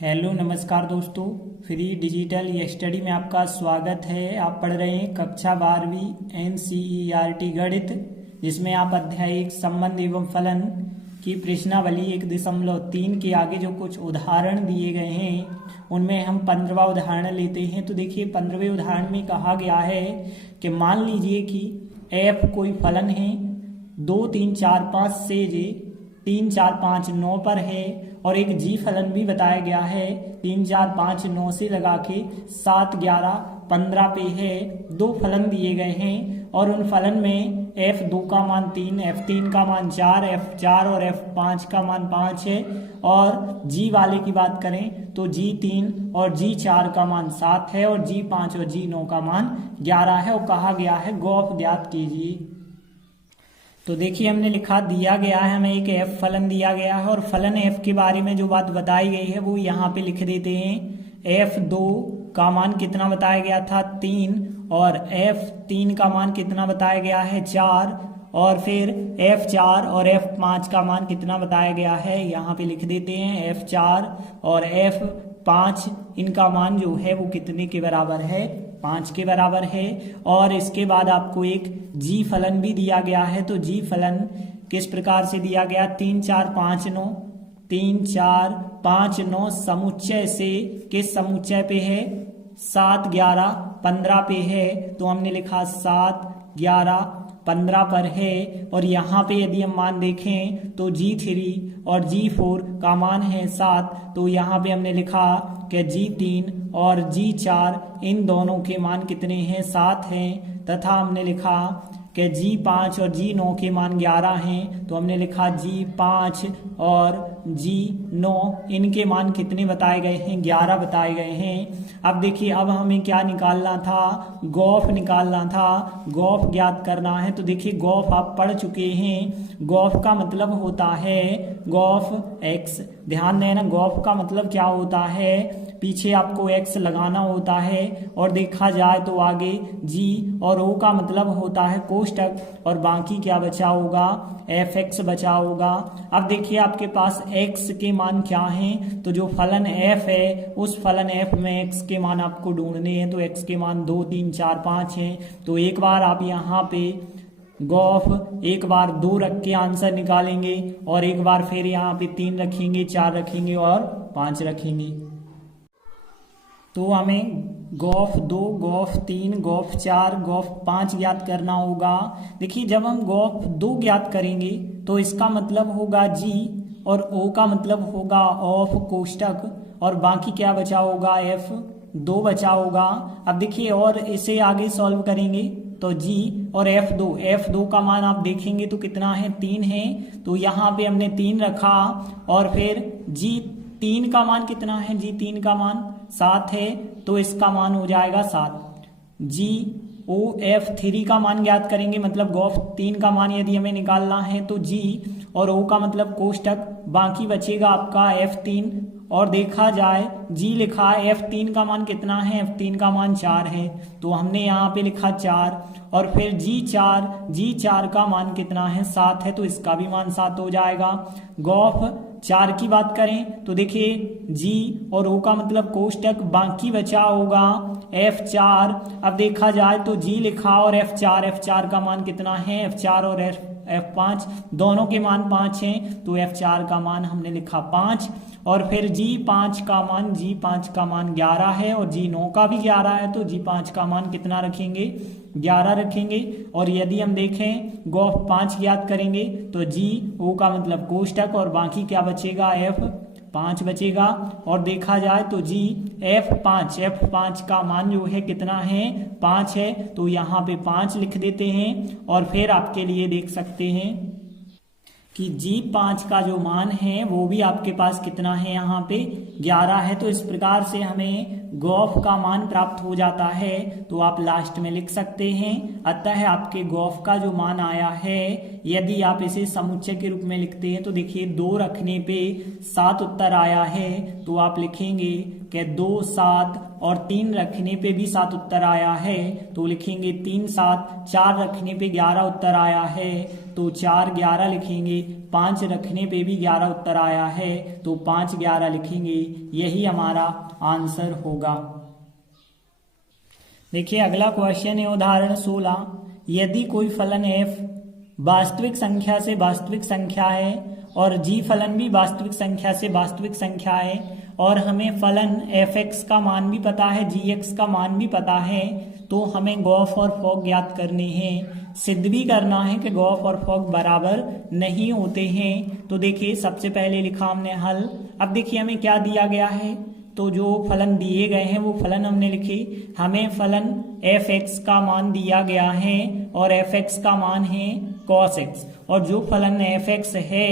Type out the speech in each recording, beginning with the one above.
Hello नमस्कार दोस्तों, free digital study में आपका स्वागत है। आप पढ़ रहे हैं कक्षा 12वीं NCERT गणित, जिसमें आप अध्याय 1 संबंध एवं फलन की प्रश्नावली 1.3 के आगे जो कुछ उदाहरण दिए गए हैं उनमें हम 15वां उदाहरण लेते हैं। तो देखिए 15वें उदाहरण में कहा गया है कि मान लीजिए कि f कोई फलन है 2 3 4 5 से जे 3 4 5 9 पर है, और एक जी फलन भी बताया गया है 3 4 5 9 से लगा के 7 11 15 पे है। दो फलन दिए गए हैं और उन फलन में f2 का मान 3, f3 का मान 4, f4 और f5 का मान 5 है। और g वाले की बात करें तो g3 और g4 का मान 7 है और g5 और g9 का मान 11 है। और कहा गया है गौफ ज्ञात कीजिए। तो देखिए हमने लिखा दिया गया है, हमें एक f फलन दिया गया है और फलन f के बारे में जो बात बताई गई है वो यहाँ पे लिख देते हैं। f2 का मान कितना बताया गया था 3, और f3 का मान कितना बताया गया है 4, और फिर f4 और f5 का मान कितना बताया गया है यहाँ पे लिख देते हैं। f4 और f5 इनका मान जो है वो कितने के बराबर है, 5 के बराबर है। और इसके बाद आपको एक जी फलन भी दिया गया है। तो जी फलन किस प्रकार से दिया गया, 3 4 5 9, 3 4 5 9 समुच्चय से किस समुच्चय पे है, 7 11 15 पे है। तो हमने लिखा 7 11 15 पर है। और यहाँ पे यदि हम मान देखें तो g3 और g4 का मान है 7, तो यहाँ पे हमने लिखा कि g3 और g4 इन दोनों के मान कितने हैं, 7 हैं। तथा हमने लिखा कि g5 और g9 के मान 11 हैं। तो हमने लिखा g5 और g9 इनके मान कितने बताए गए हैं, 11 बताए गए हैं। अब देखिए अब हमें क्या निकालना था, गौफ निकालना था, गौफ ज्ञात करना है। तो देखिए गौफ आप पढ़ चुके हैं, गौफ का मतलब होता है गौफ x। ध्यान देना, गौफ का मतलब क्या होता है, पीछे आपको x लगाना होता है और देखा जाए तो आगे g, और o का मतलब होता है कोष्टक, और बाकी क्या बचा होगा, fx बचा होगा। अब देखिए आपके पास x के मान क्या हैं, तो जो फलन f है उस फलन f में x के मान आपको ढूंढने हैं। तो x के मान 2 3 4 5 हैं। तो एक बार आप यहाँ पे गौफ एक बार 2 रख के आंसर निकालेंगे, और एक बार फिर यहाँ पे 3 रखेंगे, 4 रखेंगे और 5 रखेंगे। तो हमें गौफ 2, गौफ 3, गौफ 4, गौफ 5 ज्ञात करना होगा। देखिए जब हम गौफ 2 ज्ञात करेंगे तो इसका मतलब होगा जी, और ओ का मतलब होगा ऑफ कोष्टक, और बाकी क्या बचा होगा, f2 बचा होगा। अब देखिए और इसे आगे सॉल्व करेंगे तो g और f2 का मान आप देखेंगे तो कितना है, 3 है। तो यहाँ पे हमने 3 रखा, और फिर g3 का मान कितना है, g3 का मान 7 है। तो इसका मान हो जाएगा 7। f3 का मान ज्ञात करेंगे, मतलब गौफ 3 का मान यदि हमें निकालना है तो g और o का मतलब कोष्टक, बाकी बचेगा आपका f3। और देखा जाए g लिखा है, f3 का मान कितना है, f3 का मान 4 है। तो हमने यहाँ पे लिखा 4, और फिर g4 का मान कितना है, 7 है। तो इसका भी मान 7 हो जाएगा। गौफ 4 की बात करें तो देखिए g और o का मतलब कोष्टक, बाकी बचा होगा f4। अब देखा जाए तो g लिखा और f4 का मान कितना है, f4 और f5 दोनों के मान 5 हैं। तो f4 का मान हमने लिखा 5, और फिर g5 का मान 11 है, और g9 का भी 11 है। तो g5 का मान कितना रखेंगे, 11 रखेंगे। और यदि हम देखें गौफ 5 ज्ञात करेंगे तो g o का मतलब कोष्टक, और बाकी क्या बचेगा, f5 बचेगा। और देखा जाए तो g f5 का मान जो है कितना है, 5 है। तो यहाँ पे 5 लिख देते हैं, और फिर आपके लिए देख सकते हैं कि g5 का जो मान है वो भी आपके पास कितना है, यहाँ पे 11 है। तो इस प्रकार से हमें गौफ का मान प्राप्त हो जाता है। तो आप लास्ट में लिख सकते हैं, अतः आपके गौफ का जो मान आया है, यदि आप इसे समुच्चय के रूप में लिखते हैं तो देखिए 2 रखने पे 7 उत्तर आया है। तो आप लिखेंगे कि 2 7, और 3 रखने पे भी 7 उत्तर आया है। तो लिखेंगे 3 7, 4 रखने पे 11 उत्तर आया है। तो तो 4 11 लिखेंगे, 5 रखने पे भी 11 उत्तर आया है तो 5 11 लिखेंगे, यही हमारा आंसर होगा। देखिए अगला क्वेश्चन है उदाहरण 16, यदि कोई फलन f वास्तविक संख्या से वास्तविक संख्या है और g फलन भी वास्तविक संख्या से वास्तविक संख्या है और हमें फलन fx का मान भी पता है, gx का मान भी पता है, तो हमें गॉस और फॉक ज्ञात करने हैं। सिद्ध भी करना है कि गॉस और फॉक बराबर नहीं होते हैं। तो देखिए सबसे पहले लिखा हमने हल। अब देखिए हमें क्या दिया गया है, तो जो फलन दिए गए हैं वो फलन हमने लिखे। हमें फलन fx का मान दिया गया है और fx का मान है cos x, और जो फलन fx है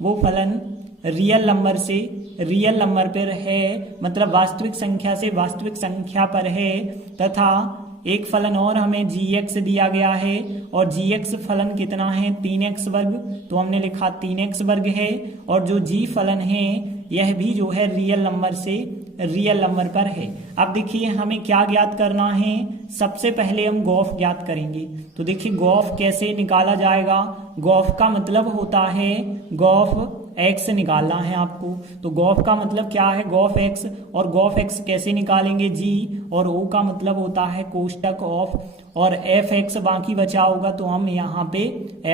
वो फलन रियल नंबर से रियल नंबर पर है, मतलब वास्तविक संख्या से वास्तविक संख्या पर है। तथा एक फलन और हमें gx दिया गया है और gx फलन कितना है 3x वर्ग, तो हमने लिखा 3x वर्ग है। और जो g फलन है यह भी जो है रियल नंबर से रियल नंबर पर है। अब देखिए हमें क्या ज्ञात करना है, सबसे पहले हम गॉस ज्ञात करेंगे। तो देखिए गॉस कैसे निकाला जाएगा, गॉस का मतलब होता है गॉस x निकालना है आपको। तो गॉस का मतलब क्या है, गॉस x, और गॉस x कैसे निकालेंगे g, और o का मतलब होता है कोष्टक ऑफ, और fx बाकी बचा होगा तो हम यहाँ पे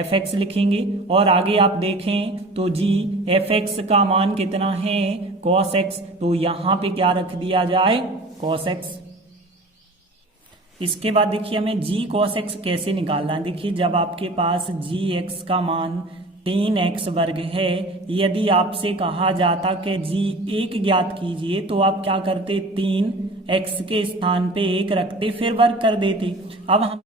fx लिखेंगे। और आगे आप देखें तो g fx का मान कितना है cos x, तो यहाँ पे क्या रख दिया जाए cos x। इसके बाद देखिए हमें g cos x कैसे निकालना है। देखिए जब आपके पास gx का मान 3x वर्ग है, यदि आपसे कहा जाता कि g1 ज्ञात कीजिए तो आप क्या करते, 3x के स्थान पे 1 रखते फिर वर्ग कर देते। अब हम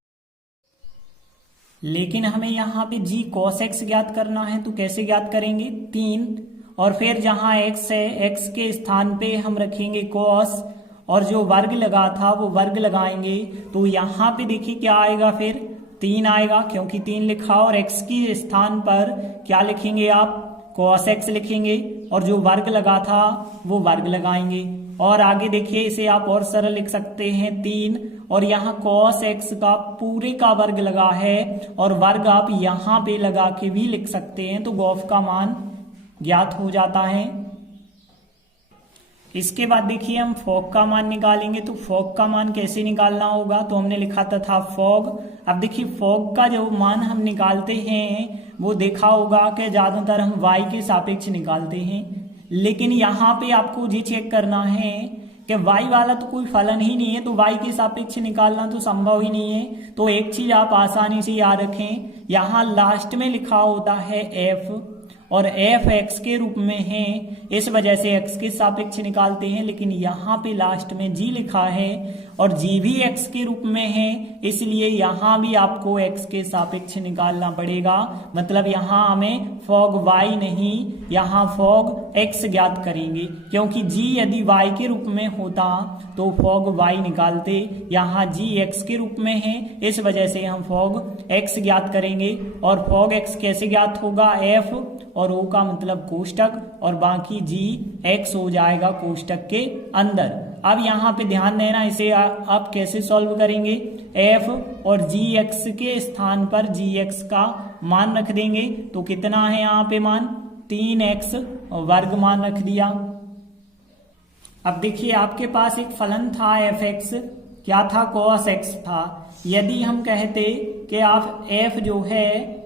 लेकिन हमें यहाँ पे g cos x ज्ञात करना है, तो कैसे ज्ञात करेंगे, 3 और फिर जहाँ x है x के स्थान पे हम रखेंगे cos, और जो वर्ग लगा था वो वर्ग लगाएंगे। तो यहाँ पे देखिए क्या आएगा, फिर 3 आएगा क्योंकि 3 लिखा, और x के स्थान पर क्या लिखेंगे आप cos x लिखेंगे, और जो वर्ग लगा था वो वर्ग लगाएंगे। और आगे देखिए इसे आप और सरल लिख सकते हैं 3, और यहाँ cos x का पूरे का वर्ग लगा है और वर्ग आप यहाँ पे लगा के भी लिख सकते हैं, तो गॉस का मान ज्ञात हो जाता है। इसके बाद देखिए हम फॉक का मान निकालेंगे। तो फॉक का मान कैसे निकालना होगा, तो हमने लिखा था फॉग। अब देखिए फॉक का जो मान हम निकालते हैं वो देखा होगा कि ज्यादातर हम y के सापेक्ष निकालते हैं, लेकिन यहाँ पे आपको ये चेक करना है कि y वाला तो कोई फलन ही नहीं है, तो y के सापेक्ष निकालना तो संभव ही नहीं है। तो एक चीज आप आसानी से याद रखें, यहाँ लास्ट में लिखा होता है f, और f x के रूप में है, इस वजह से x के सापेक्ष निकालते हैं। लेकिन यहाँ पे लास्ट में g लिखा है और g भी x के रूप में है, इसलिए यहाँ भी आपको x के सापेक्ष निकालना पड़ेगा। मतलब यहाँ हमें फॉग y नहीं, यहाँ फॉग x ज्ञात करेंगे, क्योंकि g यदि y के रूप में होता तो फॉग y निकालते। यहाँ g x के रूप में है, इस वजह से हम फॉग x ज्ञात करेंगे। और फॉग x कैसे ज्ञात होगा, f और o का मतलब कोष्टक, और बाकी g x हो जाएगा कोष्टक के अंदर। अब यहाँ पे ध्यान देना, इसे आप कैसे सॉल्व करेंगे, f और gx के स्थान पर gx का मान रख देंगे। तो कितना है यहाँ पे मान, 3x वर्ग मान रख दिया। अब देखिए आपके पास एक फलन था fx, क्या था, cos x था। यदि हम कहते कि आप f जो है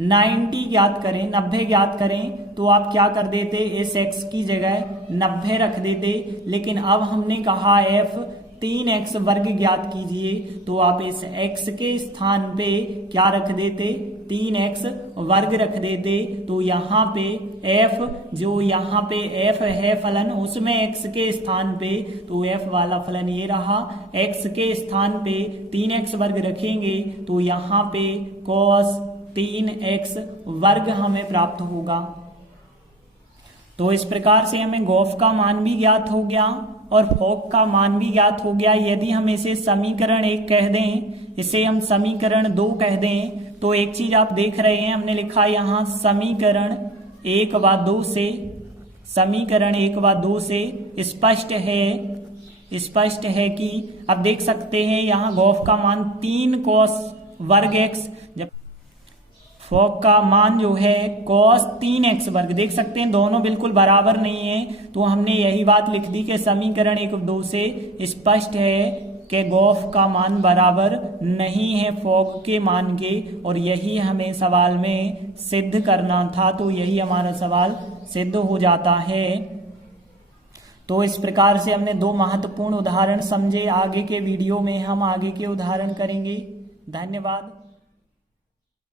90 ज्ञात करें, 90 ज्ञात करें, तो आप क्या कर देते, इस x की जगह 90 रख देते। लेकिन अब हमने कहा f 3x वर्ग ज्ञात कीजिए, तो आप इस x के स्थान पे क्या रख देते, 3x वर्ग रख देते। तो यहाँ पे f, जो यहाँ पे f है फलन, उसमें x के स्थान पे, तो f वाला फलन ये रहा, x के स्थान पे 3x वर्ग रखेंगे तो यहाँ पे cos 3x वर्ग हमें प्राप्त होगा। तो इस प्रकार से हमें गॉस का मान भी ज्ञात हो गया और फॉक का मान भी ज्ञात हो गया। यदि हम इसे समीकरण 1 कह दें, इसे हम समीकरण 2 कह दें, तो एक चीज आप देख रहे हैं, हमने लिखा यहाँ समीकरण 1 व 2 से, समीकरण 1 व 2 से स्पष्ट है कि अब देख सकते हैं यहाँ गॉस का मान 3 cos वर्ग x, जब फॉग का मान जो है cos 3x वर्ग, देख सकते हैं दोनों बिल्कुल बराबर नहीं है, तो हमने यही बात लिख दी कि समीकरण 1-2 से स्पष्ट है कि गॉफ का मान बराबर नहीं है फॉग के मान के, और यही हमें सवाल में सिद्ध करना था, तो यही हमारा सवाल सिद्ध हो जाता है। तो इस प्रकार से हमने 2 महत्वपूर्ण उदाहरण समझे। आगे के वीडियो में हम आगे के उदाहरण करेंगे। धन्यवाद।